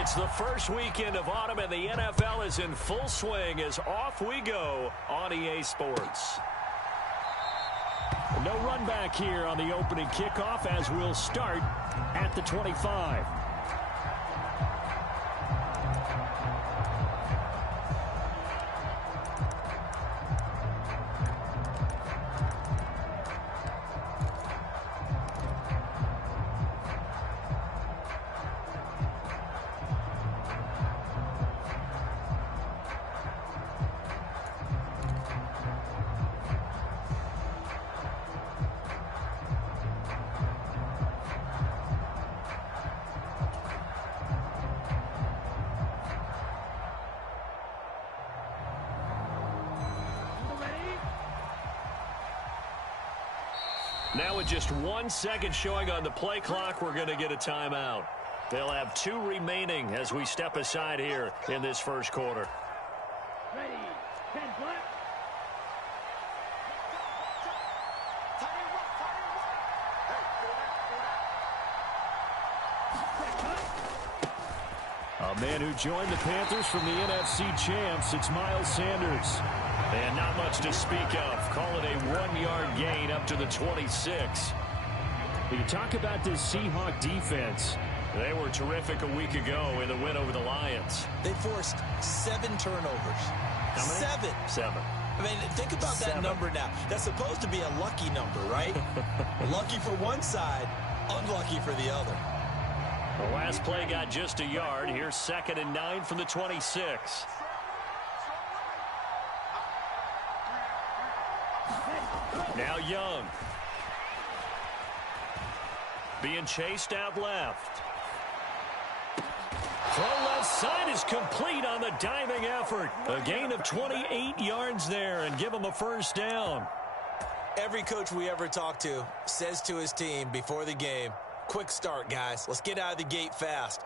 It's the first weekend of autumn, and the NFL is in full swing as off we go on EA Sports. No run back here on the opening kickoff as we'll start at the 25. Now with just 1 second showing on the play clock, we're going to get a timeout. They'll have 2 remaining as we step aside here in this first quarter. Ready, 10 black. A man who joined the Panthers from the NFC champs, it's Miles Sanders. And not much to speak of. Call it a 1-yard gain up to the 26. You talk about this Seahawk defense. They were terrific a week ago in the win over the Lions. They forced 7 turnovers. How many? 7. I mean, think about that number now. That's supposed to be a lucky number, right? Lucky for one side, unlucky for the other. The last play got just a yard. Here's 2nd and 9 from the 26. Now Young. Being chased out left. Throw left side is complete on the diving effort. A gain of 28 yards there and give him a first down. Every coach we ever talk to says to his team before the game, quick start, guys. Let's get out of the gate fast.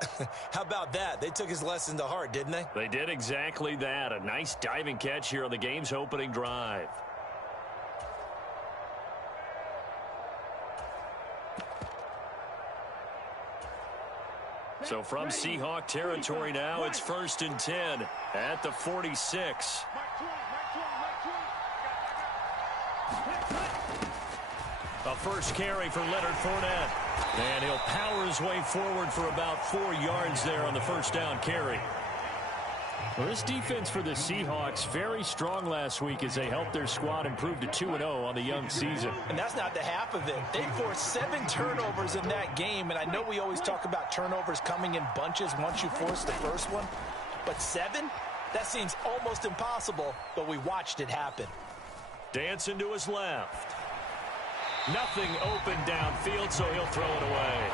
How about that? They took his lesson to heart, didn't they? They did exactly that. A nice diving catch here on the game's opening drive. So from Seahawk territory now, it's 1st and 10 at the 46. A first carry for Leonard Fournette. And he'll power his way forward for about 4 yards there on the first down carry. Well, this defense for the Seahawks, very strong last week as they helped their squad improve to 2-0 on the young season. And that's not the half of it. They forced 7 turnovers in that game, and I know we always talk about turnovers coming in bunches once you force the first one, but 7? That seems almost impossible, but we watched it happen. Dancing to his left. Nothing open downfield, so he'll throw it away.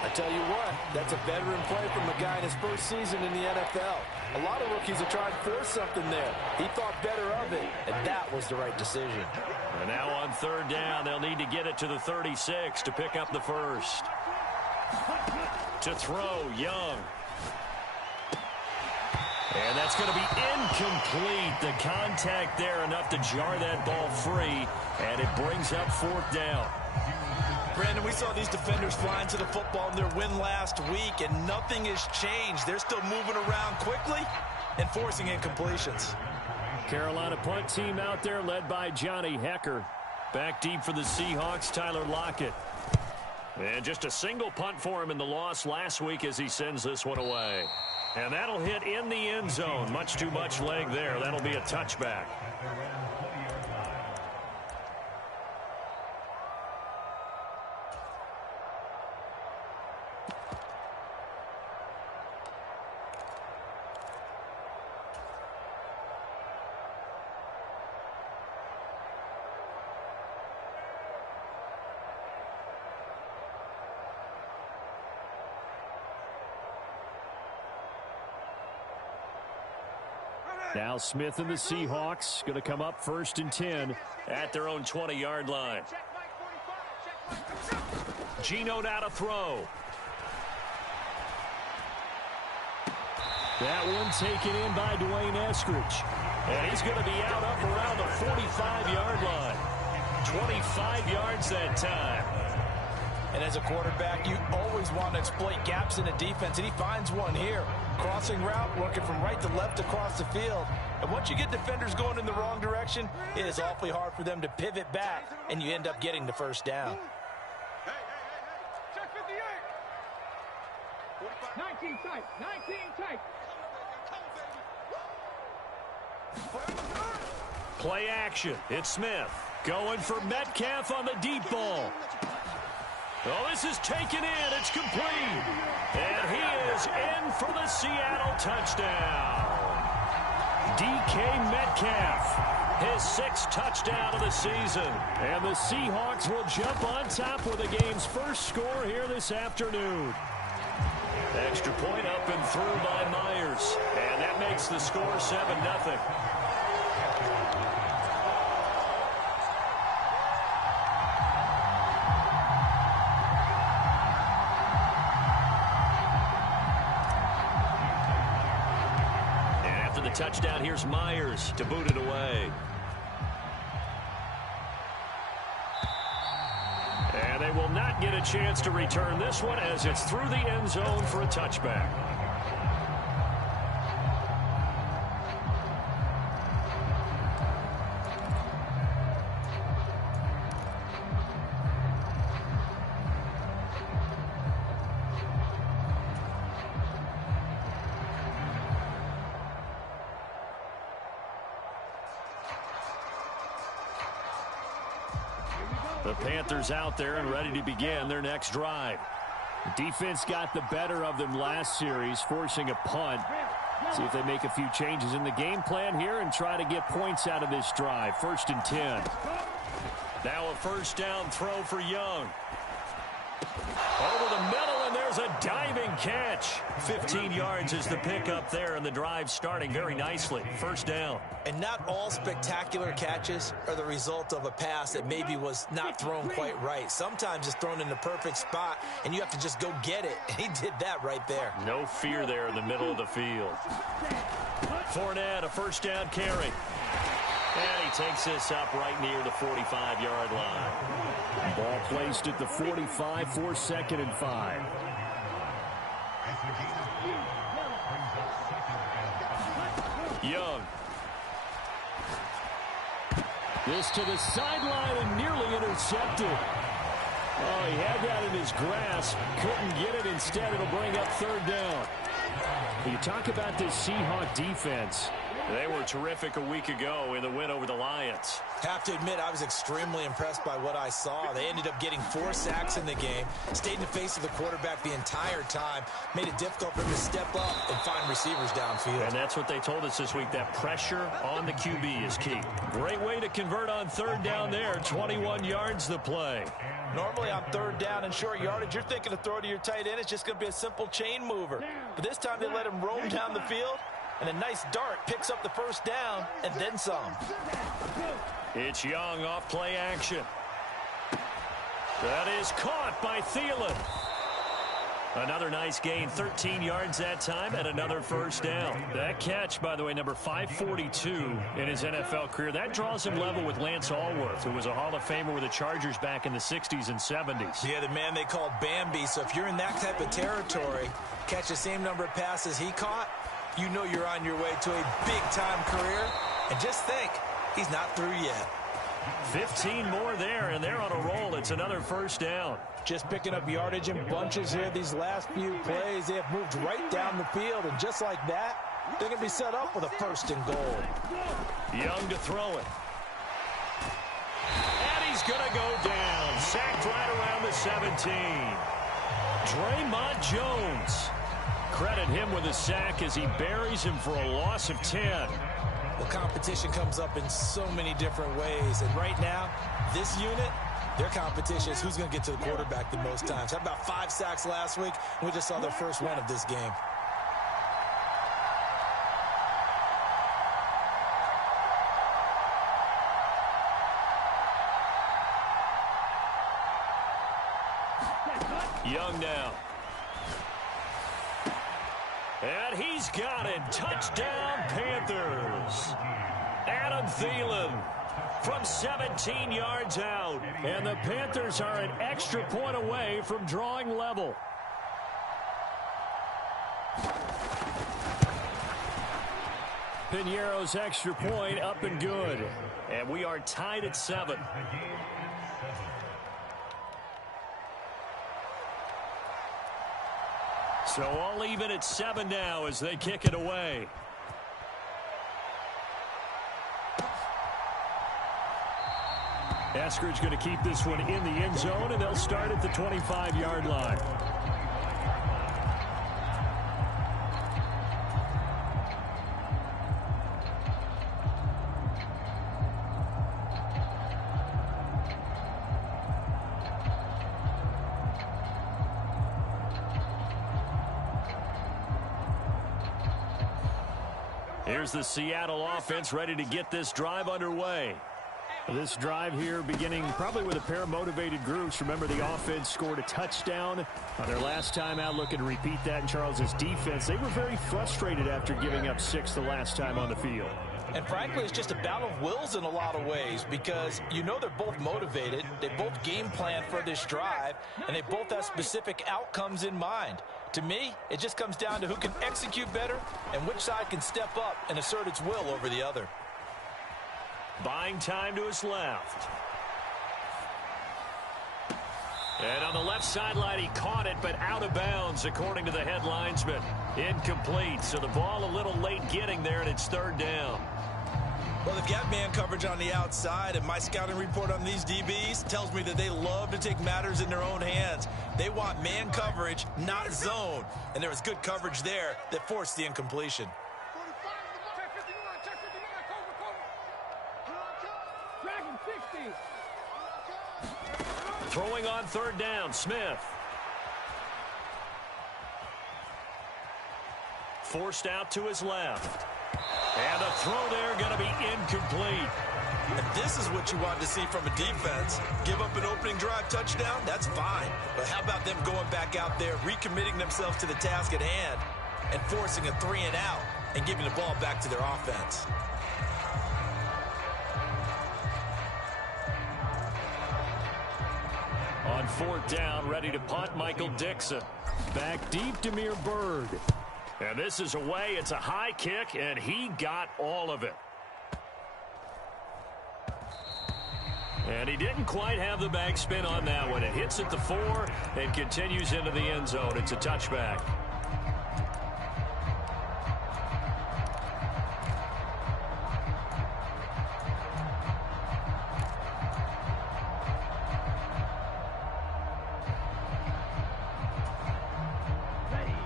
I tell you what, that's a veteran play from a guy in his first season in the NFL. A lot of rookies have tried to force something there. He thought better of it, and that was the right decision. And now on 3rd down, they'll need to get it to the 36 to pick up the first. To throw, Young. And that's going to be incomplete. The contact there enough to jar that ball free, and it brings up 4th down. Brandon, we saw these defenders flying to the football in their win last week, and nothing has changed. They're still moving around quickly and forcing incompletions. Carolina punt team out there led by Johnny Hecker. Back deep for the Seahawks, Tyler Lockett. And just a single punt for him in the loss last week as he sends this one away. And that'll hit in the end zone. Much too much leg there. That'll be a touchback. Now Smith and the Seahawks going to come up 1st and 10 at their own 20-yard line. Geno now to throw. That one taken in by Dwayne Eskridge. And he's going to be out up around the 45-yard line. 25 yards that time. And as a quarterback, you always want to exploit gaps in the defense, and he finds one here. Crossing route, working from right to left across the field. And once you get defenders going in the wrong direction, it is awfully hard for them to pivot back, and you end up getting the first down. Check 58. 19 tight. 19 tight. Play action. It's Smith going for Metcalf on the deep ball. Oh, this is taken in. It's complete. And he is in for the Seattle touchdown. DK Metcalf, his 6th touchdown of the season. And the Seahawks will jump on top with the game's first score here this afternoon. Extra point up and through by Myers. And that makes the score 7-0. Touchdown, here's Myers to boot it away. And they will not get a chance to return this one as it's through the end zone for a touchback. The Panthers out there and ready to begin their next drive. The defense got the better of them last series, forcing a punt. See if they make a few changes in the game plan here and try to get points out of this drive. 1st and 10. Now a first down throw for Young. Over the middle, and there's a diving catch. 15 yards is the pickup there, and the drive starting very nicely. First down. And not all spectacular catches are the result of a pass that maybe was not thrown quite right. Sometimes it's thrown in the perfect spot, and you have to just go get it. And he did that right there. No fear there in the middle of the field. Fournette, a first down carry. And he takes this up right near the 45-yard line. Ball placed at the 45 for 2nd and 5. Young. This to the sideline and nearly intercepted. Oh, he had that in his grasp. Couldn't get it. Instead, it'll bring up 3rd down. You talk about this Seahawk defense. They were terrific a week ago in the win over the Lions. Have to admit, I was extremely impressed by what I saw. They ended up getting 4 sacks in the game, stayed in the face of the quarterback the entire time, made it difficult for him to step up and find receivers downfield. And that's what they told us this week, that pressure on the QB is key. Great way to convert on 3rd down there. 21 yards the play. Normally on 3rd down and short yardage, you're thinking of throw to your tight end. It's just going to be a simple chain mover. But this time they let him roam down the field. And a nice dart picks up the first down and then some. It's Young off play action. That is caught by Thielen. Another nice gain, 13 yards that time, and another first down. That catch, by the way, number 542 in his NFL career. That draws him level with Lance Allworth, who was a Hall of Famer with the Chargers back in the 60s and 70s. Yeah, the man they called Bambi. So if you're in that type of territory, catch the same number of passes he caught, you know you're on your way to a big-time career. And just think, he's not through yet. 15 more there, and they're on a roll. It's another first down. Just picking up yardage in bunches here these last few plays. They have moved right down the field, and just like that, they're going to be set up with a 1st and goal. Young to throw it. And he's going to go down. Sacked right around the 17. Draymond Jones. Credit him with a sack as he buries him for a loss of 10. Well, competition comes up in so many different ways. And right now, this unit, their competition is who's going to get to the quarterback the most times. Had about 5 sacks last week, and we just saw their first one of this game. Young now. And he's got it. Touchdown, Panthers. Adam Thielen from 17 yards out. And the Panthers are an extra point away from drawing level. Piñeiro's extra point up and good. And we are tied at 7. So all even at 7 now as they kick it away. Eskridge going to keep this one in the end zone, and they'll start at the 25-yard line. Here's the Seattle offense ready to get this drive underway. This drive here beginning probably with a pair of motivated groups. Remember, the offense scored a touchdown on their last time out, looking to repeat that in Charles's defense. They were very frustrated after giving up 6 the last time on the field. And frankly, it's just a battle of wills in a lot of ways because you know they're both motivated. They both game plan for this drive, and they both have specific outcomes in mind. To me, it just comes down to who can execute better and which side can step up and assert its will over the other. Buying time to his left. And on the left sideline, he caught it, but out of bounds, according to the head linesman. Incomplete, so the ball a little late getting there, and it's 3rd down. Well, they've got man coverage on the outside, and my scouting report on these DBs tells me that they love to take matters in their own hands. They want man coverage, not zone. And there was good coverage there that forced the incompletion. Throwing on 3rd down, Smith. Forced out to his left. And a throw there going to be incomplete. And this is what you want to see from a defense. Give up an opening drive touchdown, that's fine. But how about them going back out there, recommitting themselves to the task at hand, and forcing a 3-and-out and giving the ball back to their offense? On 4th down, ready to punt, Michael Dixon. Back deep, Damiere Byrd. And this is away. It's a high kick, and he got all of it. And he didn't quite have the back spin on that one. It hits at the 4 and continues into the end zone. It's a touchback.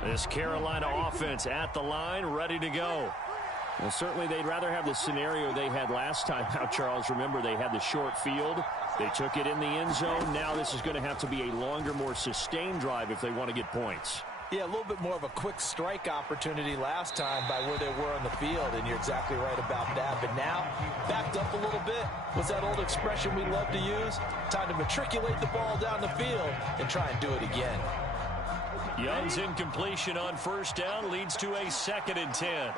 This Carolina offense at the line, ready to go. Well, certainly they'd rather have the scenario they had last time out, Charles. Remember, they had the short field. They took it in the end zone. Now this is going to have to be a longer, more sustained drive if they want to get points. Yeah, a little bit more of a quick strike opportunity last time by where they were on the field, and you're exactly right about that. But now, backed up a little bit, what's that old expression we love to use? Time to matriculate the ball down the field and try and do it again. Young's incompletion on 1st down leads to a 2nd and 10.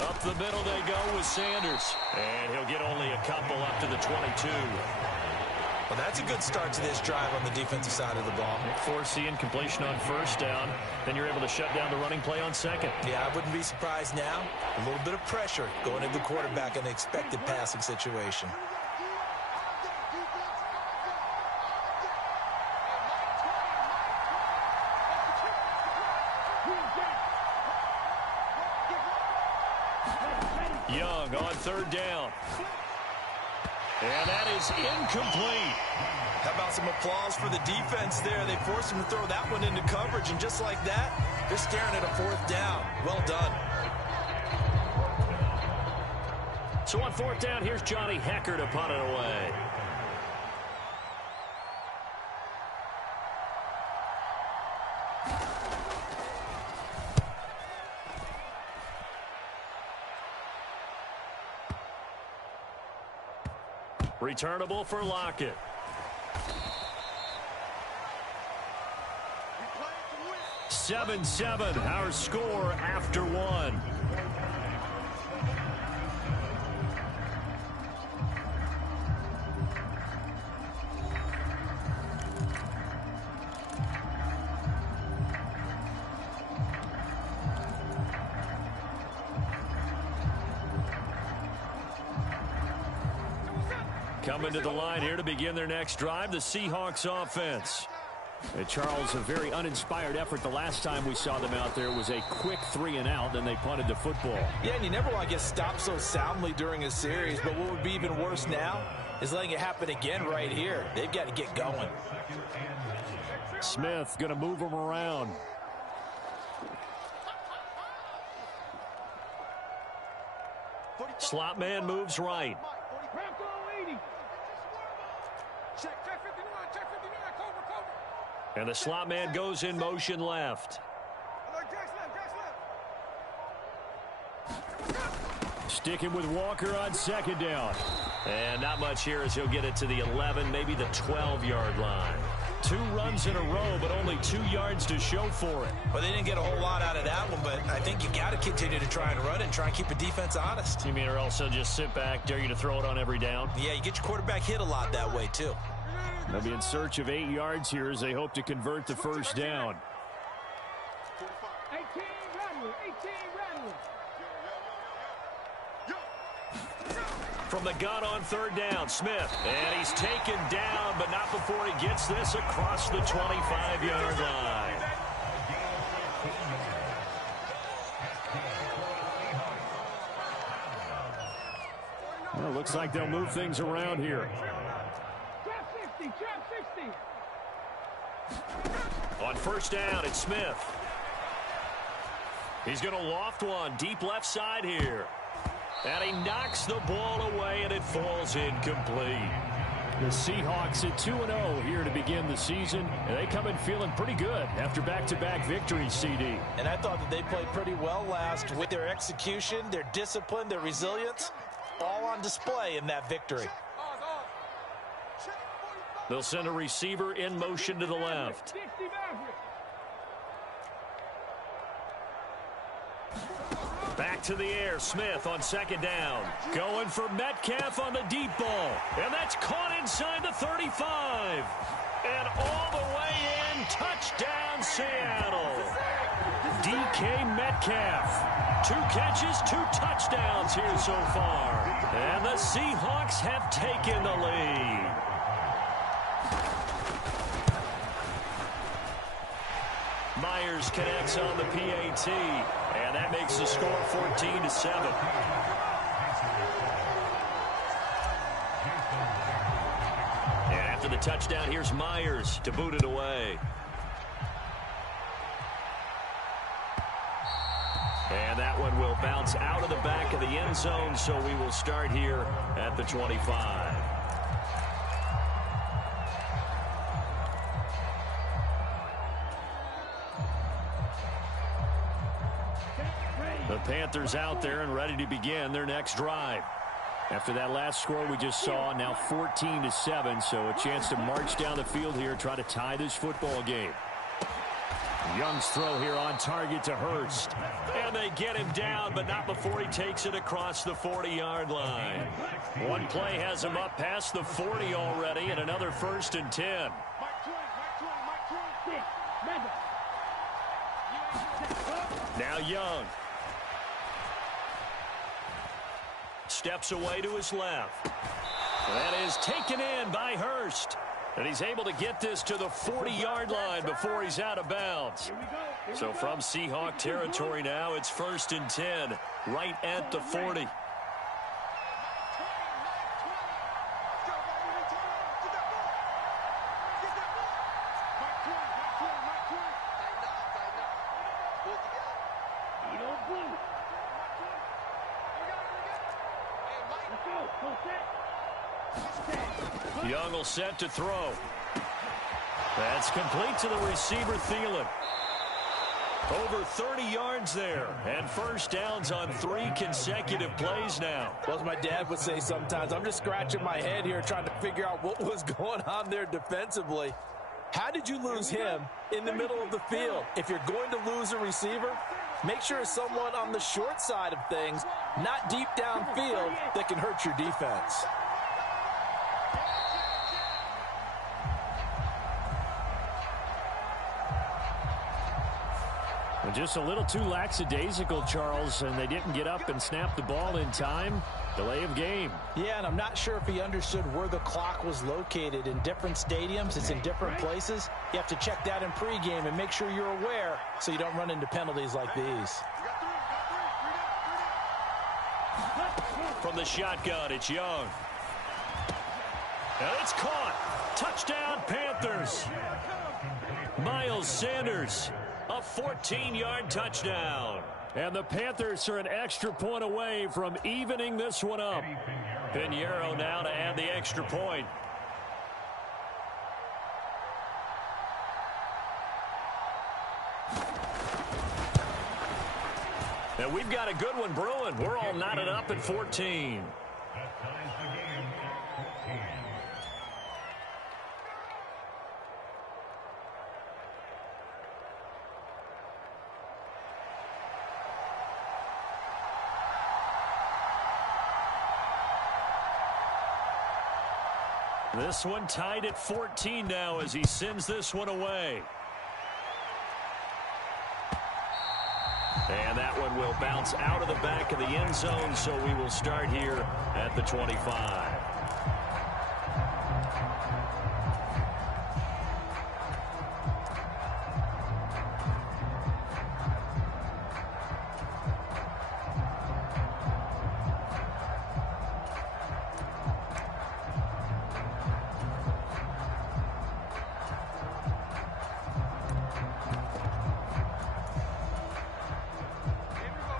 Up the middle they go with Sanders. And he'll get only a couple up to the 22. Well, that's a good start to this drive on the defensive side of the ball. Force the incompletion on 1st down. Then you're able to shut down the running play on 2nd. Yeah, I wouldn't be surprised now. A little bit of pressure going into the quarterback in the expected passing situation. Young on 3rd down. And that is incomplete. How about some applause for the defense there? They forced him to throw that one into coverage, and just like that, they're staring at a 4th down. Well done. So on 4th down, here's Johnny Hecker to punt it away. Returnable for Lockett. 7-7, our score after one. Coming to the line here to begin their next drive, the Seahawks offense. And Charles, a very uninspired effort the last time we saw them out there was a quick 3-and-out, then they punted the football. Yeah, and you never want to get stopped so soundly during a series, but what would be even worse now is letting it happen again right here. They've got to get going. Smith going to move them around. Slot man moves right. And the slot man goes in motion left. Sticking with Walker on second down. And not much here as he'll get it to the 11, maybe the 12-yard line. 2 runs in a row, but only 2 yards to show for it. Well, they didn't get a whole lot out of that one, but I think you got to continue to try and run it and try and keep the defense honest. You mean or also just sit back, dare you to throw it on every down? Yeah, you get your quarterback hit a lot that way, too. They'll be in search of 8 yards here as they hope to convert the first down. 18 Rattler. From the gun on third down, Smith. And he's taken down, but not before he gets this across the 25-yard line. Well, looks like they'll move things around here. Trap 60. On first down, it's Smith. He's going to loft one deep left side here. And he knocks the ball away, and it falls incomplete. The Seahawks at 2-0 here to begin the season. And they come in feeling pretty good after back-to-back victories, CD. And I thought that they played pretty well last with their execution, their discipline, their resilience, all on display in that victory. They'll send a receiver in motion to the left. Back to the air, Smith on second down. Going for Metcalf on the deep ball. And that's caught inside the 35. And all the way in, touchdown Seattle. DK Metcalf. 2 catches, 2 touchdowns here so far. And the Seahawks have taken the lead. Myers connects on the PAT, and that makes the score 14-7. And after the touchdown, here's Myers to boot it away. And that one will bounce out of the back of the end zone, so we will start here at the 25. The Panthers out there and ready to begin their next drive. After that last score we just saw, now 14-7, so a chance to march down the field here, try to tie this football game. Young's throw here on target to Hurst. And they get him down, but not before he takes it across the 40-yard line. One play has him up past the 40 already, and another 1st and 10. Now Young. Steps away to his left. That is taken in by Hurst. And he's able to get this to the 40-yard line before he's out of bounds. So from Seahawk territory now, it's 1st and 10, right at the 40. Young will set to throw. That's complete to the receiver, Thielen. Over 30 yards there, and first downs on 3 consecutive plays now. Well, as my dad would say sometimes, I'm just scratching my head here trying to figure out what was going on there defensively. How did you lose him in the middle of the field? If you're going to lose a receiver, make sure it's someone on the short side of things, not deep downfield, that can hurt your defense. Just a little too lackadaisical, Charles, and they didn't get up and snap the ball in time. Delay of game. Yeah, and I'm not sure if he understood where the clock was located. In different stadiums, it's in different places. You have to check that in pregame and make sure you're aware so you don't run into penalties like these. From the shotgun, it's Young. And it's caught. Touchdown, Panthers. Miles Sanders. A 14-yard touchdown. And the Panthers are an extra point away from evening this one up. Pinheiro now to add the extra point. And we've got a good one brewing. We're all knotted up at 14. This one tied at 14 now as he sends this one away. And that one will bounce out of the back of the end zone, so we will start here at the 25.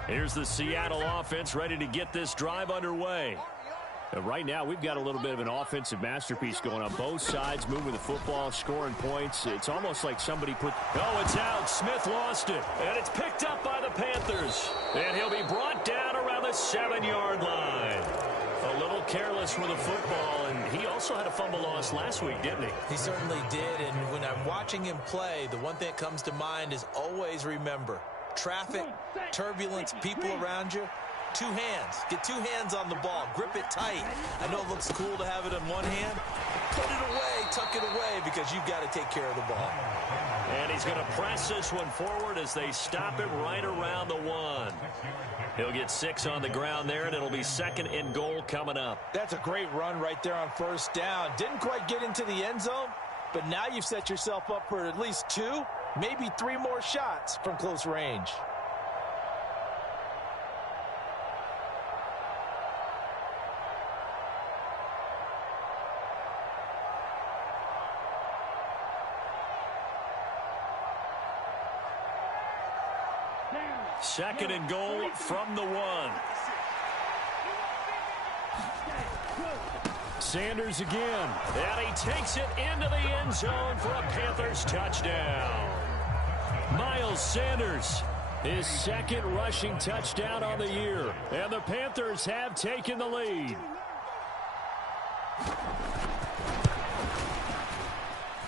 Here's the Seattle offense ready to get this drive underway. Right now, we've got a little bit of an offensive masterpiece going on both sides, moving the football, scoring points. It's almost like somebody put... Oh, it's out. Smith lost it. And it's picked up by the Panthers. And he'll be brought down around the 7-yard line. A little careless with the football, and he also had a fumble loss last week, didn't he? He certainly did, and when I'm watching him play, the one thing that comes to mind is always remember, traffic, turbulence, people around you, two hands. Get two hands on the ball. Grip it tight. I know it looks cool to have it in one hand. Put it away, tuck it away, because you've got to take care of the ball. And he's going to press this one forward as they stop him right around the 1. He'll get 6 on the ground there, and it'll be 2nd and goal coming up. That's a great run right there on first down. Didn't quite get into the end zone, but now you've set yourself up for at least 2, maybe 3 more shots from close range. Second and goal from the 1. Sanders again. And he takes it into the end zone for a Panthers touchdown. Miles Sanders, his 2nd rushing touchdown on the year. And the Panthers have taken the lead.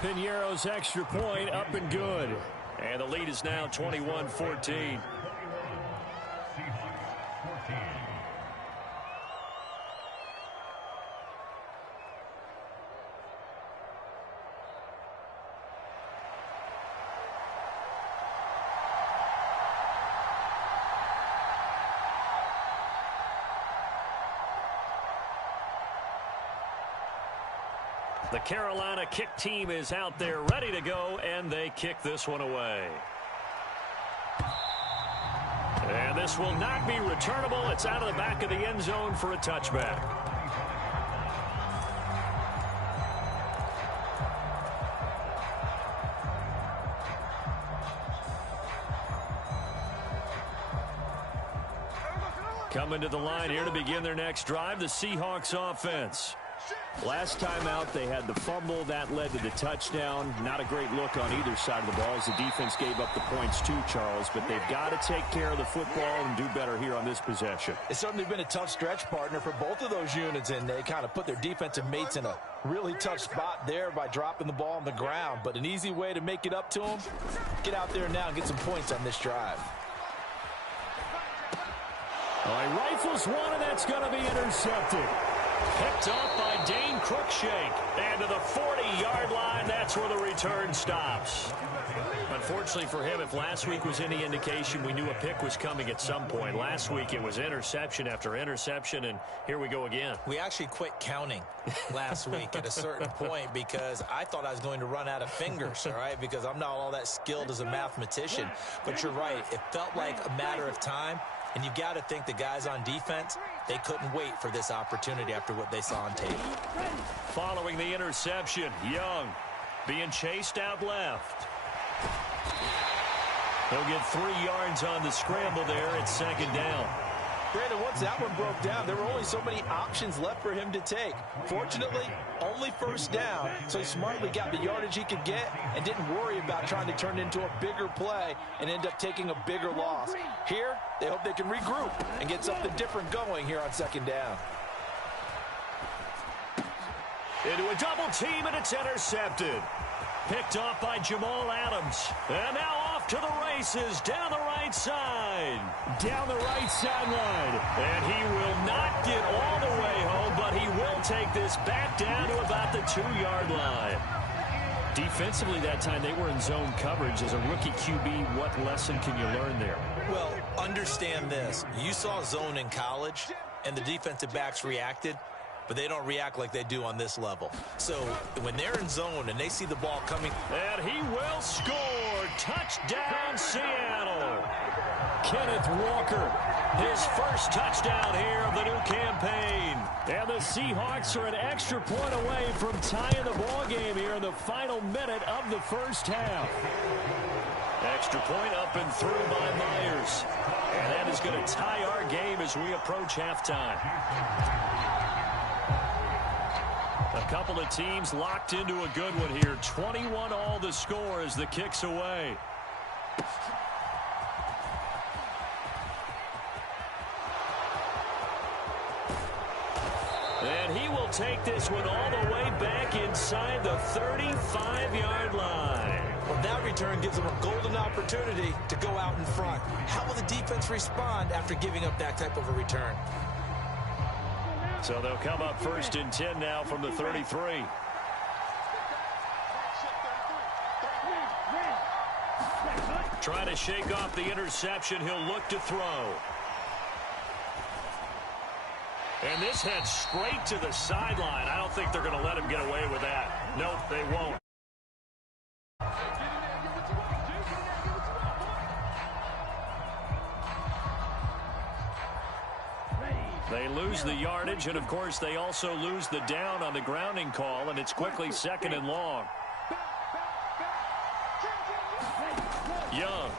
Pinheiro's extra point up and good. And the lead is now 21-14. The Carolina kick team is out there ready to go, and they kick this one away. And this will not be returnable. It's out of the back of the end zone for a touchback. Coming to the line here to begin their next drive, the Seahawks offense. Last time out, they had the fumble. That led to the touchdown. Not a great look on either side of the ball as the defense gave up the points too, Charles. But they've got to take care of the football and do better here on this possession. It's certainly been a tough stretch, partner, for both of those units, and they kind of put their defensive mates in a really tough spot there by dropping the ball on the ground. But an easy way to make it up to them, get out there now and get some points on this drive. All right, rifles one, and that's going to be intercepted. Picked off by Dane Cruikshank. And to the 40-yard line, that's where the return stops. Unfortunately for him, if last week was any indication, we knew a pick was coming at some point. Last week it was interception after interception, and here we go again. We actually quit counting last week at a certain point because I thought I was going to run out of fingers, all right, because I'm not all that skilled as a mathematician. But you're right. It felt like a matter of time. And you've got to think the guys on defense, they couldn't wait for this opportunity after what they saw on tape. Following the interception, Young being chased out left. He'll get 3 yards on the scramble there at second down. Brandon, once that one broke down, there were only so many options left for him to take. Fortunately, only first down, so he smartly got the yardage he could get and didn't worry about trying to turn it into a bigger play and end up taking a bigger loss. Here, they hope they can regroup and get something different going here on second down. Into a double team, and it's intercepted. Picked off by Jamal Adams. And now off to the races down the right side. Down the right sideline. And he will not get all the way home, but he will take this back down to about the 2-yard line. Defensively that time, they were in zone coverage. As a rookie QB, what lesson can you learn there? Well, understand this. You saw zone in college, and the defensive backs reacted. But they don't react like they do on this level. So when they're in zone and they see the ball coming. And he will score. Touchdown, Seattle. Kenneth Walker, his first touchdown here of the new campaign. And the Seahawks are an extra point away from tying the ball game here in the final minute of the first half. Extra point up and through by Myers. And that is going to tie our game as we approach halftime. A couple of teams locked into a good one here. 21 all the score as the kick's away. And he will take this one all the way back inside the 35-yard line. Well, that return gives them a golden opportunity to go out in front. How will the defense respond after giving up that type of a return? So they'll come up first and 10 now from the 33. Trying to shake off the interception. He'll look to throw. And this heads straight to the sideline. I don't think they're going to let him get away with that. Nope, they won't. They lose the yardage, and of course they also lose the down on the grounding call, and it's quickly second and long. Young.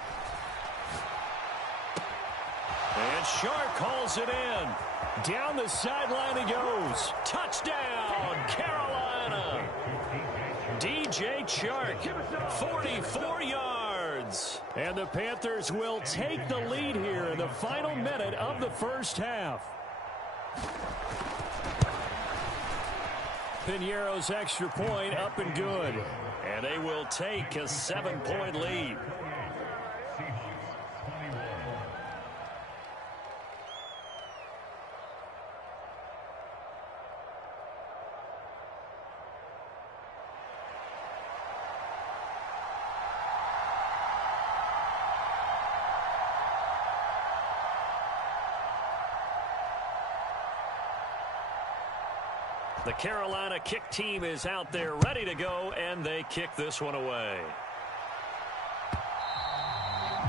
And Shark calls it in. Down the sideline he goes. Touchdown, Carolina. DJ Chark, 44 yards. And the Panthers will take the lead here in the final minute of the first half. Piñeiro's extra point up and good. And they will take a 7-point lead. The Carolina kick team is out there ready to go, and they kick this one away.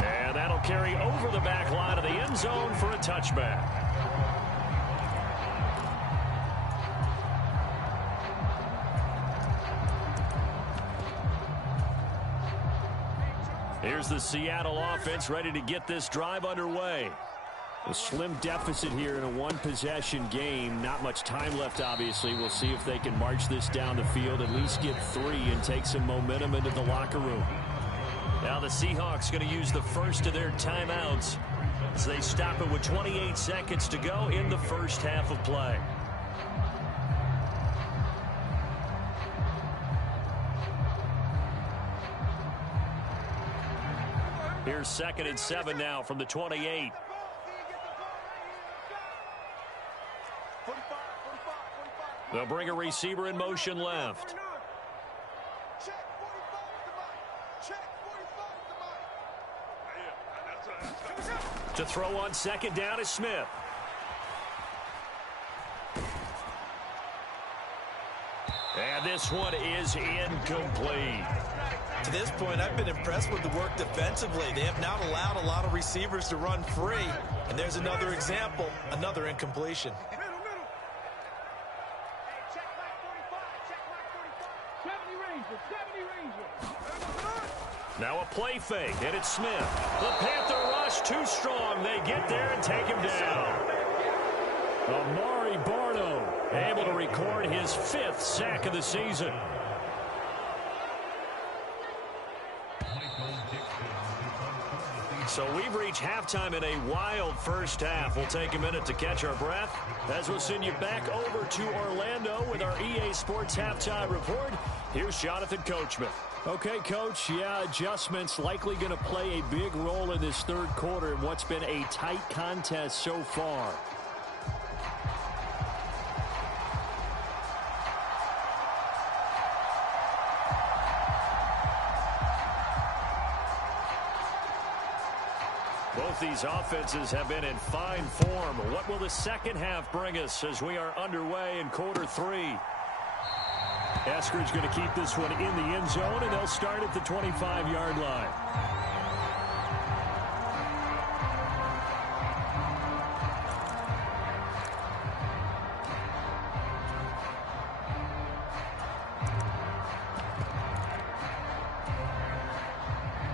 And that'll carry over the back line of the end zone for a touchback. Here's the Seattle offense ready to get this drive underway. A slim deficit here in a one-possession game. Not much time left, obviously. We'll see if they can march this down the field, at least get 3 and take some momentum into the locker room. Now the Seahawks going to use the first of their timeouts as they stop it with 28 seconds to go in the first half of play. Here's 2nd and 7 now from the 28. They'll bring a receiver in motion left. To throw on 2nd down is Smith. And this one is incomplete. To this point, I've been impressed with the work defensively. They have not allowed a lot of receivers to run free. And there's another example, another incompletion. Now a play fake, and it's Smith. The Panther rush too strong. They get there and take him down. Amari Barno Able to record his 5th sack of the season. So we've reached halftime in a wild first half. We'll take a minute to catch our breath as we'll send you back over to Orlando with our EA Sports Halftime Report. Here's Jonathan Coachman. Okay, Coach, yeah, adjustments likely going to play a big role in this third quarter in what's been a tight contest so far. Both these offenses have been in fine form. What will the second half bring us as we are underway in quarter 3? Eskridge going to keep this one in the end zone, and they'll start at the 25-yard line.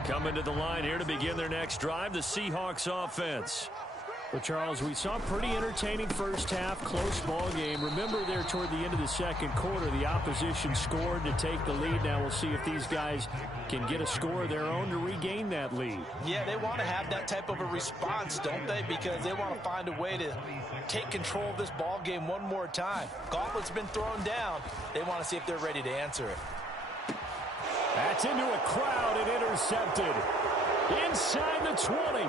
Coming to the line here to begin their next drive, the Seahawks offense. Well, Charles, we saw a pretty entertaining first half, close ball game. Remember there toward the end of the second quarter, the opposition scored to take the lead. Now we'll see if these guys can get a score of their own to regain that lead. Yeah, they want to have that type of a response, don't they? Because they want to find a way to take control of this ball game one more time. Gauntlet's been thrown down. They want to see if they're ready to answer it. That's into a crowd and intercepted. Inside the 20.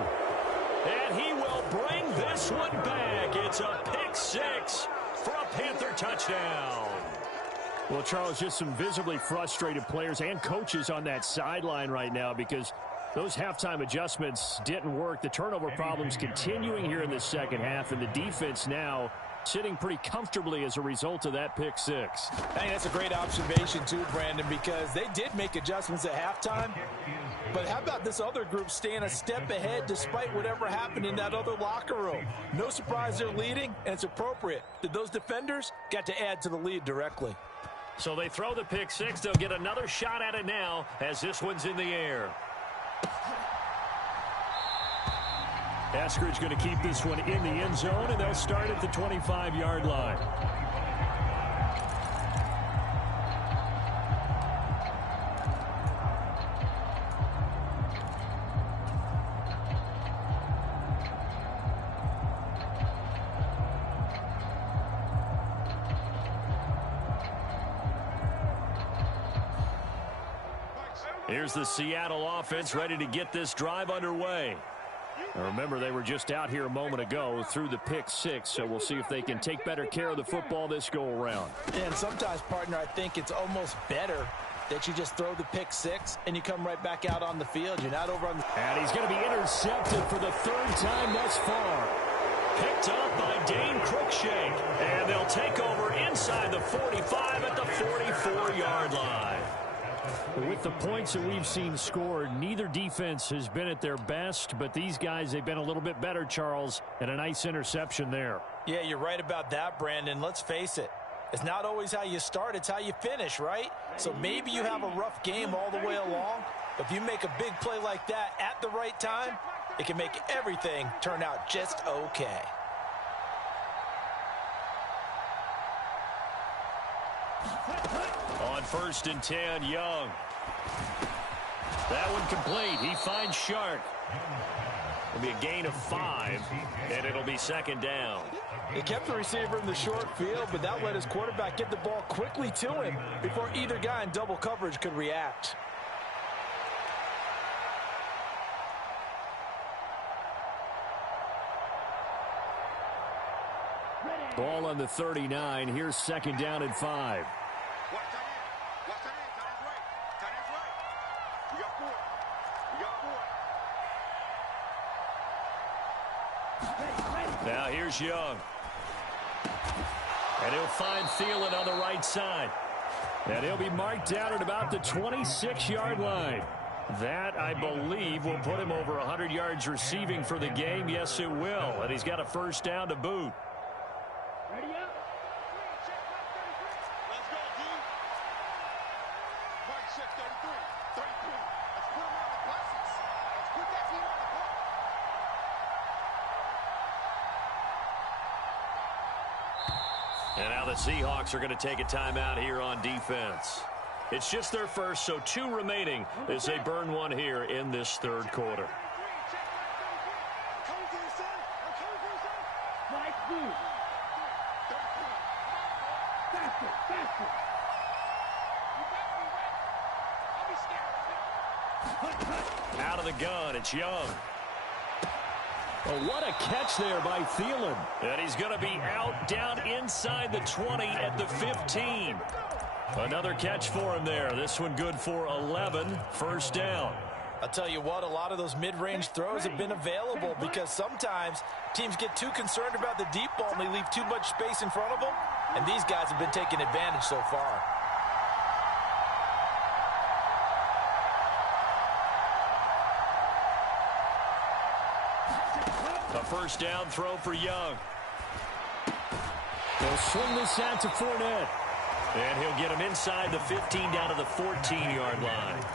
And he will bring this one back. It's a pick 6 for a Panther touchdown. Well, Charles, just some visibly frustrated players and coaches on that sideline right now because those halftime adjustments didn't work. The turnover problems continuing here in the second half, and the defense now sitting pretty comfortably as a result of that pick 6. I think that's a great observation too, Brandon, because they did make adjustments at halftime. But how about this other group staying a step ahead despite whatever happened in that other locker room? No surprise they're leading, and it's appropriate that those defenders got to add to the lead directly. So they throw the pick 6. They'll get another shot at it now as this one's in the air. Eskridge going to keep this one in the end zone, and they'll start at the 25-yard line. Here's the Seattle offense ready to get this drive underway. Now remember, they were just out here a moment ago through the pick 6, so we'll see if they can take better care of the football this go-around. And sometimes, partner, I think it's almost better that you just throw the pick 6 and you come right back out on the field. You're not over on the... And he's going to be intercepted for the 3rd time thus far. Picked up by Dane Cruikshank, and they'll take over inside the 45 at the 44-yard line. With the points that we've seen scored, neither defense has been at their best, but these guys, they've been a little bit better, Charles, and a nice interception there. Yeah, you're right about that, Brandon. Let's face it. It's not always how you start, it's how you finish, right? So maybe you have a rough game all the way along, but if you make a big play like that at the right time, it can make everything turn out just okay. On 1st and 10, Young. That one complete. He finds Shark. It'll be a gain of 5, and it'll be 2nd down. They kept the receiver in the short field, but that let his quarterback get the ball quickly to him before either guy in double coverage could react. Ball on the 39. Here's 2nd down and 5. Now here's Young. And he'll find Thielen on the right side. And he'll be marked down at about the 26-yard line. That, I believe, will put him over 100 yards receiving for the game. Yes, it will. And he's got a 1st down to boot. Ready up? Let's go, D. Mark check 33. 33. Let's put him on the buses. Let's put that team on the bus. And now the Seahawks are going to take a timeout here on defense. It's just their first, so 2 remaining as they burn one here in this 3rd quarter. Out of the gun, it's Young. Oh, what a catch there by Thielen. And he's going to be out down inside the 20 at the 15. Another catch for him there. This one good for 11. 1st down. I'll tell you what, a lot of those mid-range throws have been available because sometimes teams get too concerned about the deep ball and they leave too much space in front of them. And these guys have been taking advantage so far. A 1st down throw for Young. They'll swing this out to Fournette. And he'll get him inside the 15 down to the 14-yard line.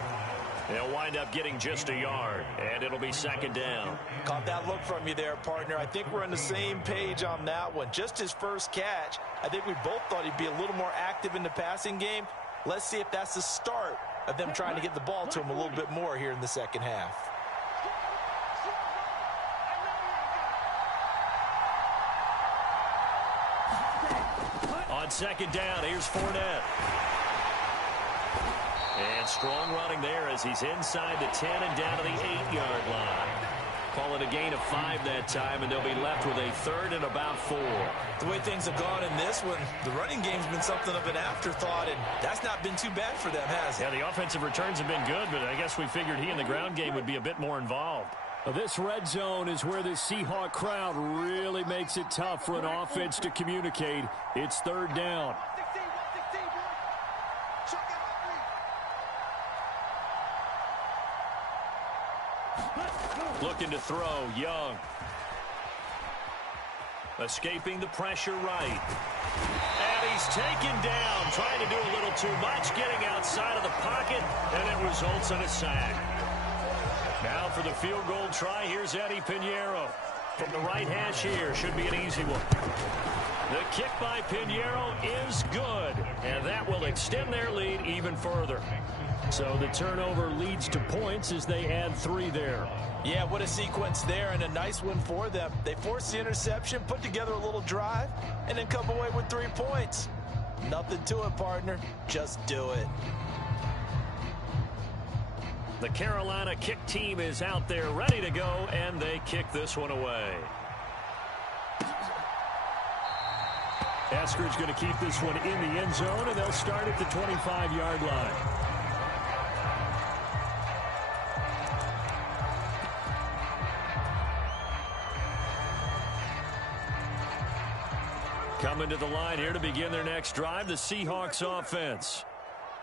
They'll wind up getting just a yard, and it'll be 2nd down. Caught that look from you there, partner. I think we're on the same page on that one. Just his first catch. I think we both thought he'd be a little more active in the passing game. Let's see if that's the start of them trying to get the ball to him a little bit more here in the 2nd half. On 2nd down, here's Fournette. And strong running there as he's inside the 10 and down to the 8-yard line. Call it a gain of 5 that time, and they'll be left with a 3rd and about 4. The way things have gone in this one, the running game's been something of an afterthought, and that's not been too bad for them, has it? Yeah, the offensive returns have been good, but I guess we figured he in the ground game would be a bit more involved. This red zone is where the Seahawk crowd really makes it tough for an offense to communicate. It's 3rd down. Looking to throw, Young. Escaping the pressure right. And he's taken down, trying to do a little too much, getting outside of the pocket, and it results in a sack. Now for the field goal try, here's Eddie Pinheiro. From the right hash here, should be an easy one. The kick by Pinheiro is good, and that will extend their lead even further. So the turnover leads to points as they add 3 there. Yeah, what a sequence there, and a nice one for them. They forced the interception, put together a little drive, and then come away with 3 points. Nothing to it, partner. Just do it. The Carolina kick team is out there ready to go, and they kick this one away. Eskridge going to keep this one in the end zone, and they'll start at the 25-yard line. Coming to the line here to begin their next drive, the Seahawks offense.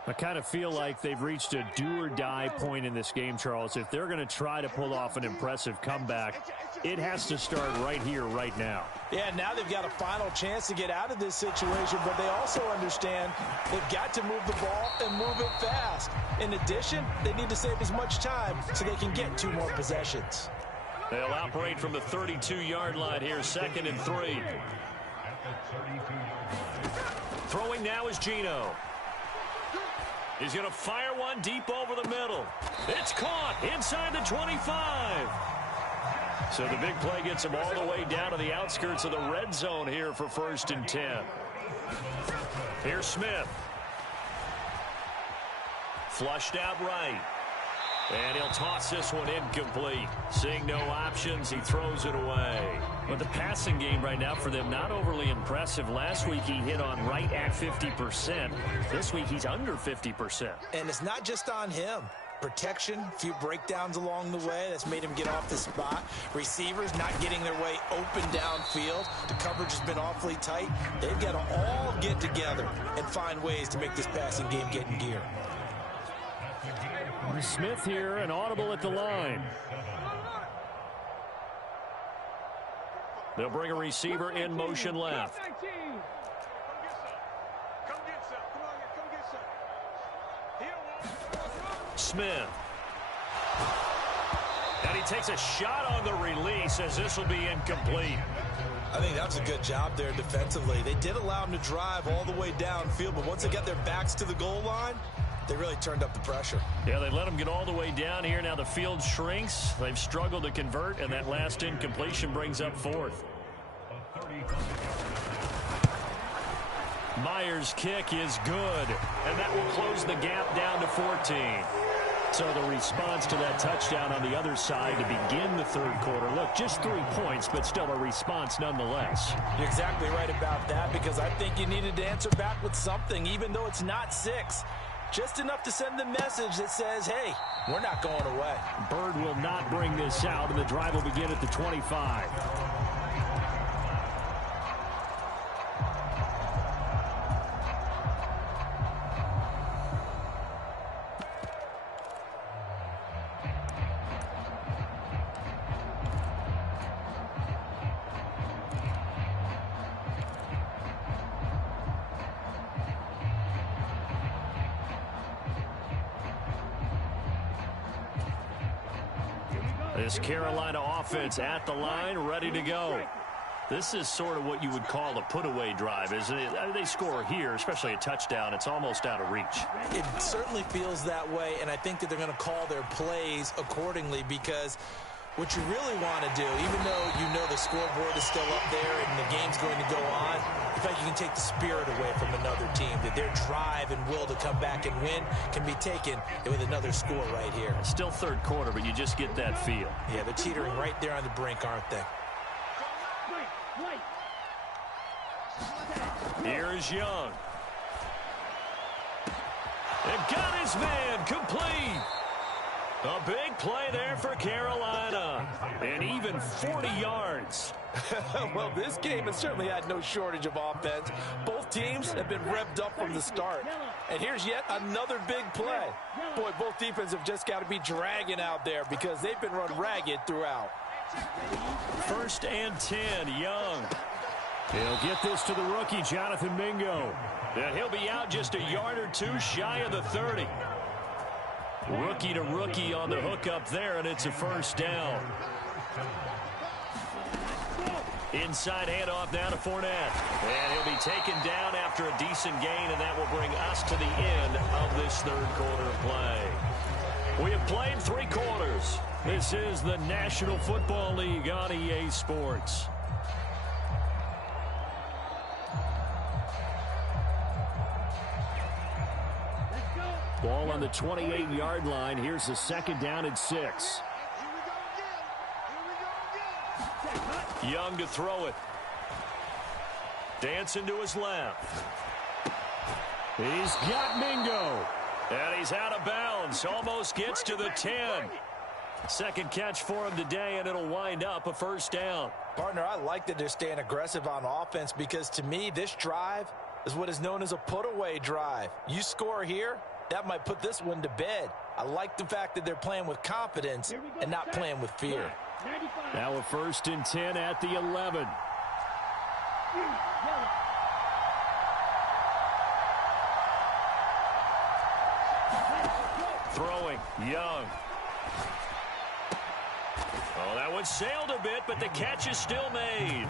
I kind of feel like they've reached a do-or-die point in this game, Charles. If they're going to try to pull off an impressive comeback, it has to start right here, right now. Yeah, now they've got a final chance to get out of this situation, but they also understand they've got to move the ball and move it fast. In addition, they need to save as much time so they can get 2 more possessions. They'll operate from the 32-yard line here, 2nd and 3. Throwing now is Geno. He's going to fire one deep over the middle. It's caught inside the 25. So the big play gets him all the way down to the outskirts of the red zone here for 1st and 10. Here's Smith. Flushed out right. And he'll toss this one incomplete. Seeing no options, he throws it away. But the passing game right now for them, not overly impressive. Last week he hit on right at 50%. This week he's under 50%. And it's not just on him. Protection, a few breakdowns along the way that's made him get off the spot. Receivers not getting their way open downfield. The coverage has been awfully tight. They've got to all get together and find ways to make this passing game get in gear. Smith here, an audible at the line. They'll bring a receiver in motion left. Smith. And he takes a shot on the release as this will be incomplete. I think that was a good job there defensively. They did allow him to drive all the way downfield, but once they got their backs to the goal line, they really turned up the pressure. Yeah, they let him get all the way down here. Now the field shrinks. They've struggled to convert, and that last incompletion brings up 4th. Myers' kick is good, and that will close the gap down to 14. So the response to that touchdown on the other side to begin the 3rd quarter. Look, just 3 points, but still a response nonetheless. You're exactly right about that, because I think you needed to answer back with something, even though it's not 6. Just enough to send the message that says, hey, we're not going away. Bird will not bring this out, and the drive will begin at the 25. This Carolina offense at the line, ready to go. This is sort of what you would call a put-away drive, isn't it? They score here, especially a touchdown. It's almost out of reach. It certainly feels that way, and I think that they're going to call their plays accordingly, because what you really want to do, even though you know the scoreboard is still up there and the game's going to go on, in fact, you can take the spirit away from another team, that their drive and will to come back and win can be taken with another score right here. It's still 3rd quarter, but you just get that feel. Yeah, they're teetering right there on the brink, aren't they? Here is Young. And got his man complete. A big play there for Carolina. And even 40 yards. Well, this game has certainly had no shortage of offense. Both teams have been revved up from the start. And here's yet another big play. Boy, both defenses have just got to be dragging out there because they've been run ragged throughout. 1st and 10, Young. He'll get this to the rookie, Jonathan Mingo. And he'll be out just a yard or 2 shy of the 30. Rookie to rookie on the hook up there, and it's a 1st down. Inside handoff now to Fournette. And he'll be taken down after a decent gain, and that will bring us to the end of this 3rd quarter play. We have played 3 quarters. This is the National Football League on EA Sports. Ball on the 28-yard line. Here's the 2nd down and 6. Young to throw it. Dancing to his left. He's got Mingo. And he's out of bounds. Almost gets to the 10. 2nd catch for him today, and it'll wind up a 1st down. Partner, I like that they're staying aggressive on offense, because to me, this drive is what is known as a put-away drive. You score here, that might put this one to bed. I like the fact that they're playing with confidence and not playing with fear. Now a 1st and 10 at the 11. Throwing, Young. Oh, that one sailed a bit, but the catch is still made.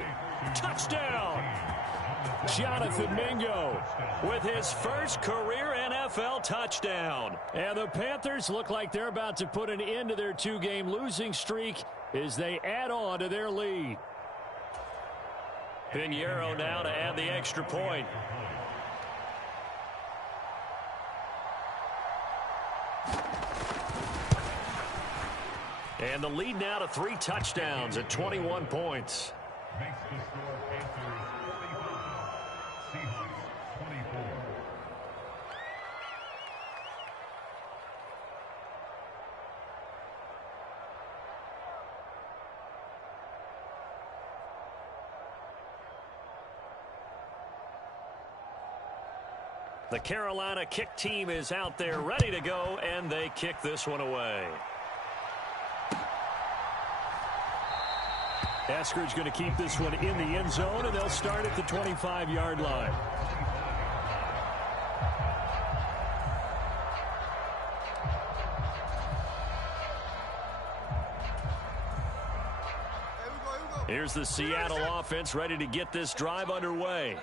Touchdown! Jonathan Mingo with his first career NFL touchdown. And the Panthers look like they're about to put an end to their two-game losing streak as they add on to their lead. Pinheiro now to add the extra point. And the lead now to 3 touchdowns at 21 points. Makes the score Panthers 45, Seahawks 24. The Carolina kick team is out there ready to go, and they kick this one away. Eskridge going to keep this one in the end zone, and they'll start at the 25-yard line. Here's the Seattle offense ready to get this drive underway.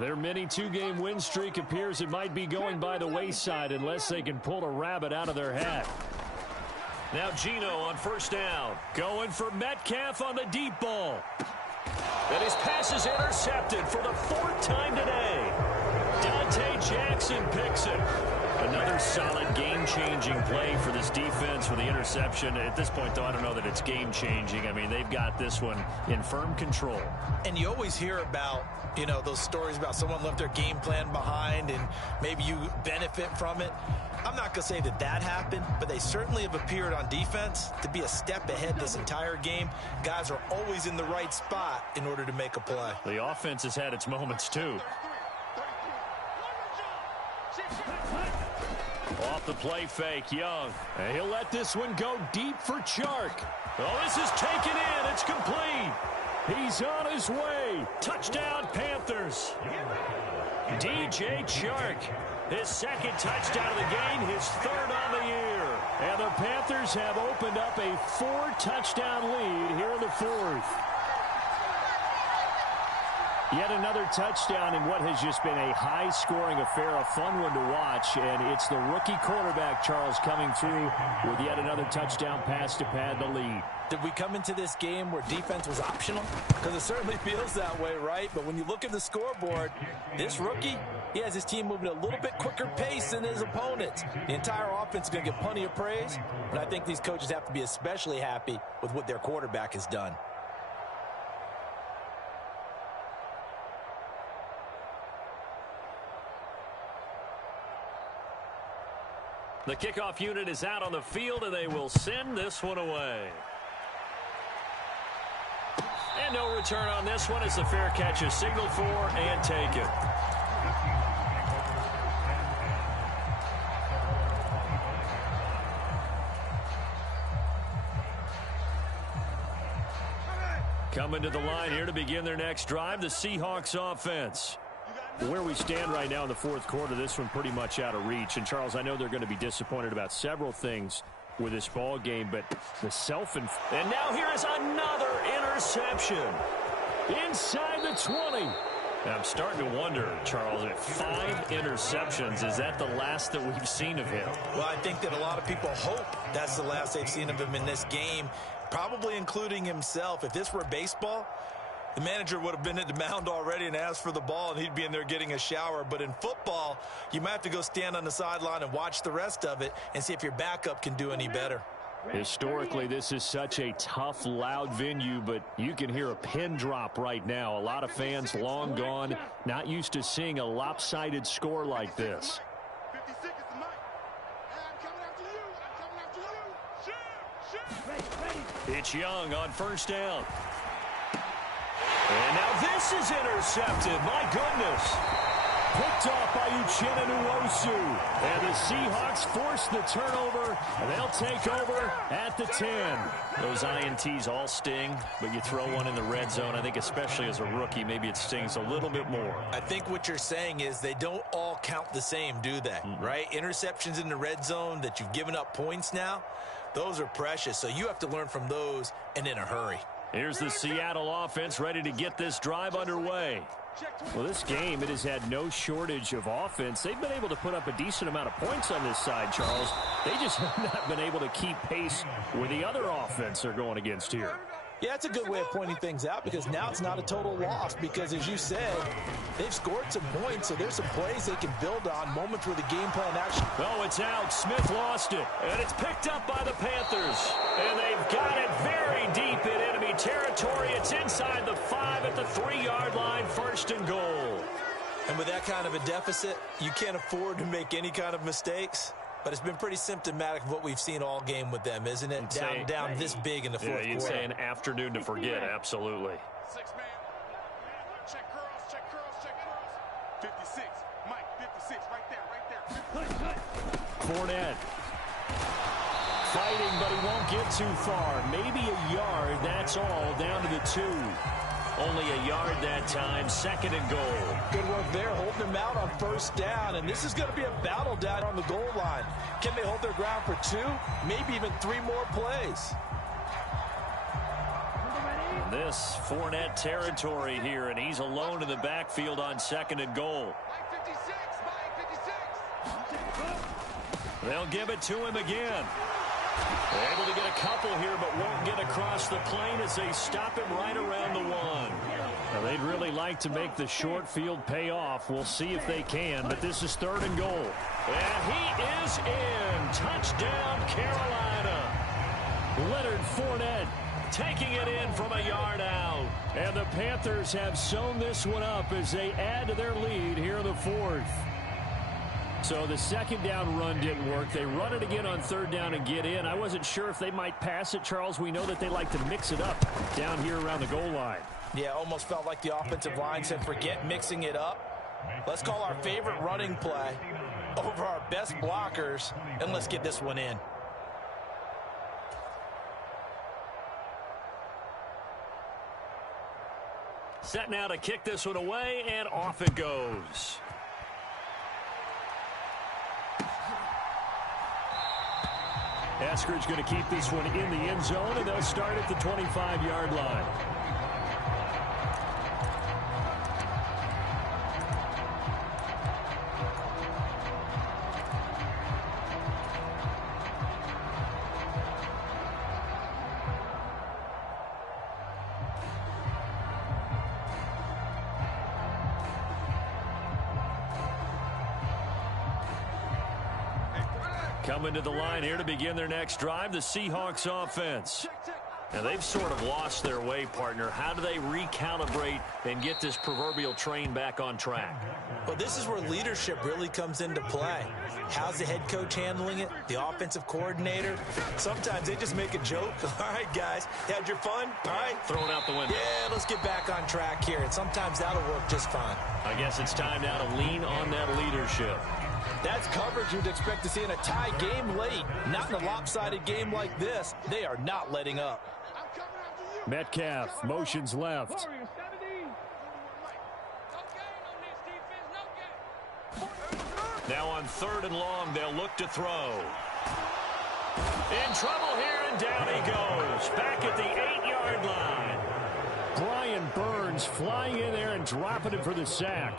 Their mini two-game win streak appears it might be going by the wayside unless they can pull a rabbit out of their hat. Now Geno on first down. Going for Metcalf on the deep ball. And his pass is intercepted for the 4th time today. Dante Jackson picks it. Another solid game-changing play for this defense with the interception. At this point, though, I don't know that it's game-changing. I mean, they've got this one in firm control. And you always hear about, those stories about someone left their game plan behind and maybe you benefit from it. I'm not going to say that happened, but they certainly have appeared on defense to be a step ahead this entire game. Guys are always in the right spot in order to make a play. The offense has had its moments, too. Off the play fake, Young. And he'll let this one go deep for Chark. Oh, this is taken in. It's complete. He's on his way. Touchdown, Panthers. DJ Chark. His 2nd touchdown of the game, his 3rd on the year. And the Panthers have opened up a 4-touchdown lead here in the 4th. Yet another touchdown in what has just been a high-scoring affair, a fun one to watch. And it's the rookie quarterback, Charles, coming through with yet another touchdown pass to pad the lead. Did we come into this game where defense was optional? Because it certainly feels that way, right? But when you look at the scoreboard, this rookie, he has his team moving at a little bit quicker pace than his opponents. The entire offense is going to get plenty of praise, but I think these coaches have to be especially happy with what their quarterback has done. The kickoff unit is out on the field, and they will send this one away. And no return on this one as the fair catch is signaled for and taken. Coming to the line here to begin their next drive, the Seahawks offense. Where we stand right now in the 4th quarter, this one pretty much out of reach. And, Charles, I know they're going to be disappointed about several things with this ball game, but the And now here is another interception. Inside the 20. And I'm starting to wonder, Charles, if 5 interceptions, is that the last that we've seen of him? Well, I think that a lot of people hope that's the last they've seen of him in this game, probably including himself. If this were baseball, the manager would have been at the mound already and asked for the ball, and he'd be in there getting a shower. But in football, you might have to go stand on the sideline and watch the rest of it and see if your backup can do any better. Historically, this is such a tough, loud venue, but you can hear a pin drop right now. A lot of fans long gone, not used to seeing a lopsided score like this. 50 seconds tonight. I'm coming after you. It's Young on first down. And now this is intercepted. My goodness. Picked off by Uchenna Nwosu. And the Seahawks force the turnover, and they'll take over at the 10. Those INTs all sting, but you throw one in the red zone. I think especially as a rookie, maybe it stings a little bit more. I think what you're saying is they don't all count the same, do they? Right? Interceptions in the red zone that you've given up points now. Those are precious, so you have to learn from those and in a hurry. Here's the Seattle offense ready to get this drive underway. Well, this game, it has had no shortage of offense. They've been able to put up a decent amount of points on this side, Charles. They just have not been able to keep pace with the other offense they're going against here. Yeah, it's a good way of pointing things out because now it's not a total loss because, as you said, they've scored some points, so there's some plays they can build on, moments where the game plan actually... Oh, it's out. Smith lost it, and it's picked up by the Panthers. And they've got it very deep in enemy territory. It's inside the 5 at the 3-yard line, 1st and goal. And with that kind of a deficit, you can't afford to make any kind of mistakes. But it's been pretty symptomatic of what we've seen all game with them, isn't it? Down this big in the fourth quarter. You'd say an afternoon to forget, absolutely. 6-man. Check curls, check curls, check curls. 56. Mike, 56. Right there. Fournette. Fighting, but he won't get too far. Maybe a yard, that's all, down to the 2. Only a yard that time, 2nd and goal. Good work there, holding them out on 1st down. And this is going to be a battle down on the goal line. Can they hold their ground for 2, maybe even 3 more plays? This Fournette territory here, and he's alone in the backfield on 2nd and goal. Mike 56. Mike 56. They'll give it to him again. They're able to get a couple here, but won't get across the plane as they stop him right around the 1. Now, they'd really like to make the short field pay off. We'll see if they can, but this is 3rd and goal. And he is in. Touchdown, Carolina. Leonard Fournette taking it in from a yard out. And the Panthers have sewn this one up as they add to their lead here in the 4th. So the 2nd down run didn't work. They run it again on 3rd down and get in. I wasn't sure if they might pass it, Charles. We know that they like to mix it up down here around the goal line. Yeah, almost felt like the offensive line said, forget mixing it up. Let's call our favorite running play over our best blockers, and let's get this one in. Set now to kick this one away, and off it goes. Eskridge going to keep this one in the end zone, and they'll start at the 25-yard line. Coming to the line here to begin their next drive, the Seahawks offense. Now, they've sort of lost their way, partner. How do they recalibrate and get this proverbial train back on track? Well, this is where leadership really comes into play. How's the head coach handling it? The offensive coordinator? Sometimes they just make a joke. All right, guys, you had your fun? All right. Throw it out the window. Yeah, let's get back on track here. And sometimes that'll work just fine. I guess it's time now to lean on that leadership. That's coverage you'd expect to see in a tie game late. Not in a lopsided game like this. They are not letting up. Metcalf motions left. Now on 3rd and long, they'll look to throw. In trouble here, and down he goes. Back at the 8-yard line. Brian Burns flying in there and dropping it for the sack.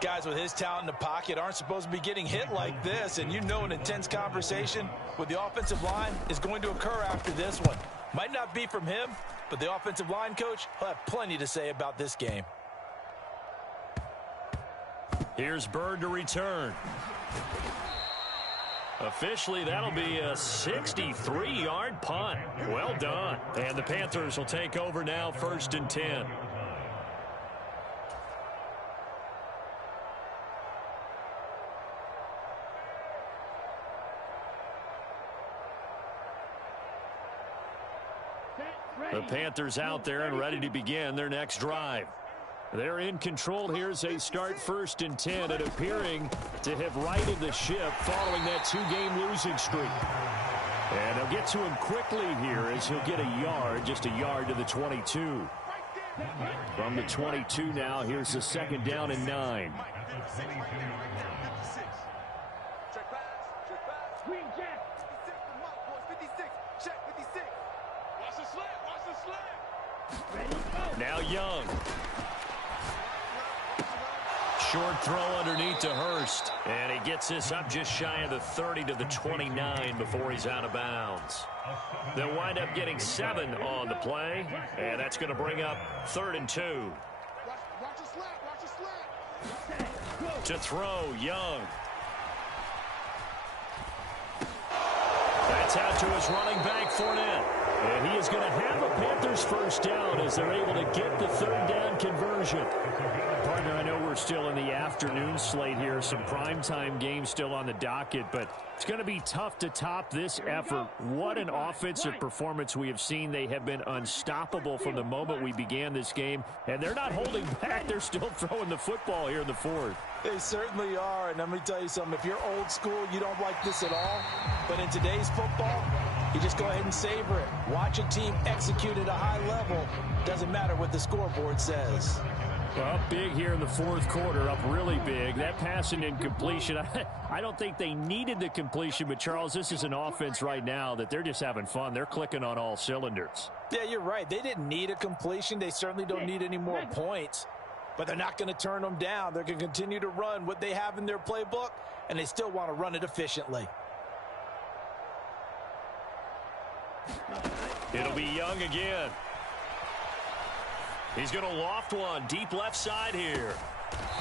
Guys with his talent in the pocket aren't supposed to be getting hit like this, and you know an intense conversation with the offensive line is going to occur after this one. Might not be from him, but the offensive line coach will have plenty to say about this game. Here's Bird to return. Officially, that'll be a 63-yard punt. Well done. And the Panthers will take over now, 1st and 10. The Panthers out there and ready to begin their next drive. They're in control here as they start 1st and 10 and appearing to have righted the ship following that 2-game losing streak. And they'll get to him quickly here as he'll get a yard, just a yard to the 22. From the 22 now, here's the 2nd down and 9. Check 56. Watch the slant. Watch the slant. Now Young. Short throw underneath to Hurst. And he gets this up just shy of the 30 to the 29 before he's out of bounds. They'll wind up getting 7 on the play. And that's going to bring up 3rd and 2. Watch the slant. Watch the slant. To throw, Young. That's out to his running back, Fournette. And he is going to have a Panthers first down as they're able to get the 3rd down conversion. Partner, I know we're still in the afternoon slate here. Some primetime games still on the docket, but it's going to be tough to top this effort. What an offensive performance we have seen. They have been unstoppable from the moment we began this game, and they're not holding back. They're still throwing the football here in the 4th. They certainly are, and let me tell you something. If you're old school, you don't like this at all. But in today's football, you just go ahead and savor it. Watch a team execute at a high level. Doesn't matter what the scoreboard says. Well, up big here in the 4th quarter, up really big. That pass and incompletion, I don't think they needed the completion, but Charles, this is an offense right now that they're just having fun. They're clicking on all cylinders. Yeah, you're right. They didn't need a completion. They certainly don't need any more points. But they're not going to turn them down. They're going to continue to run what they have in their playbook, and they still want to run it efficiently. It'll be Young again. He's going to loft one deep left side here.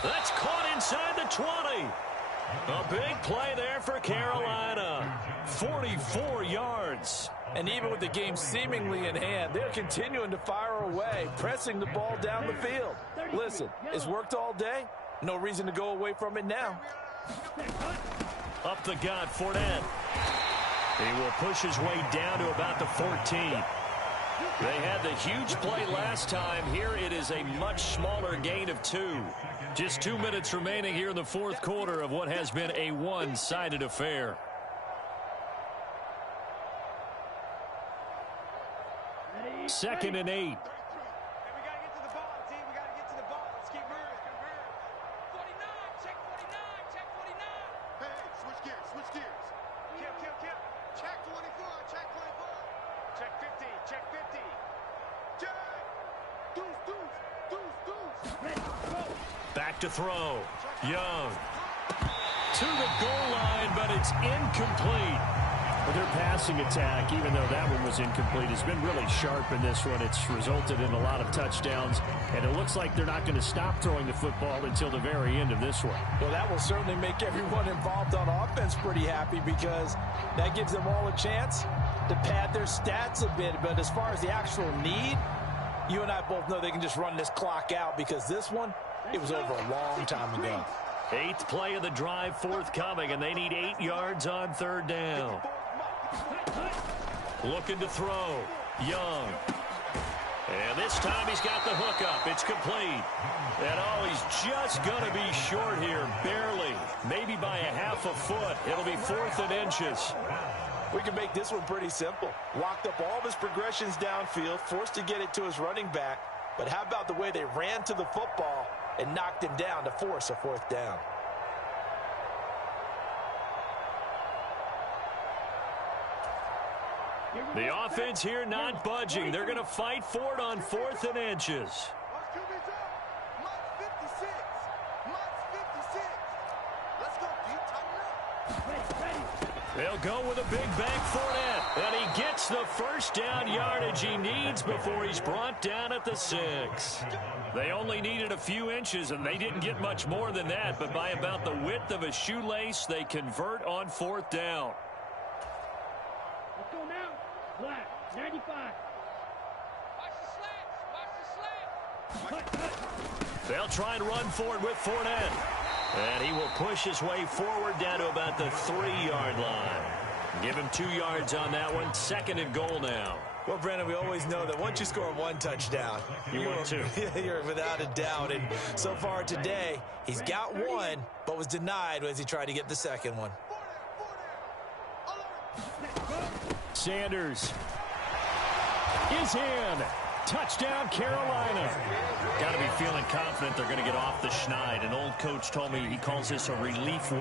That's caught inside the 20. A big play there for Carolina. 44 yards. And even with the game seemingly in hand, they're continuing to fire away, pressing the ball down the field. Listen, it's worked all day. No reason to go away from it now. Up the gut, Fournette. He will push his way down to about the 14. They had the huge play last time. Here it is a much smaller gain of 2. Just 2 minutes remaining here in the 4th quarter of what has been a one-sided affair. Second and 8. We got to get to the ball, team. We got to get to the ball. Let's keep moving. 49. Check 49. Check 49. Hey, switch gears. Switch gears. Kill. Check 24. Check 24. Check 50. Check 50. Check. Deuce. Back to throw. Young. To the goal line, but it's incomplete. But their passing attack, even though that one was incomplete, has been really sharp in this one. It's resulted in a lot of touchdowns, and it looks like they're not going to stop throwing the football until the very end of this one. Well, that will certainly make everyone involved on offense pretty happy because that gives them all a chance to pad their stats a bit. But as far as the actual need, you and I both know they can just run this clock out because this one, it was over a long time ago. 8th play of the drive forthcoming, and they need 8 yards on 3rd down. Looking to throw. Young. And this time he's got the hook up. It's complete. And he's just going to be short here. Barely. Maybe by a half a foot. It'll be 4th and inches. We can make this one pretty simple. Walked up all of his progressions downfield, forced to get it to his running back. But how about the way they ran to the football and knocked him down to force a 4th down? The offense here not budging. They're going to fight for it on 4th and inches. They'll go with a big bang Fournette. And he gets the first down yardage he needs before he's brought down at the 6. They only needed a few inches, and they didn't get much more than that. But by about the width of a shoelace, they convert on 4th down. Let's go now. Black, 95. Watch the slants. They'll try and run for it with Fournette. And he will push his way forward down to about the 3-yard line. Give him 2 yards on that one. 2nd and goal now. Well, Brandon, we always know that once you score 1 touchdown, you're without a doubt. And so far today, he's got 1, but was denied as he tried to get the 2nd one. Sanders is in. Touchdown, Carolina. Got to be feeling confident they're going to get off the schneid. An old coach told me he calls this a relief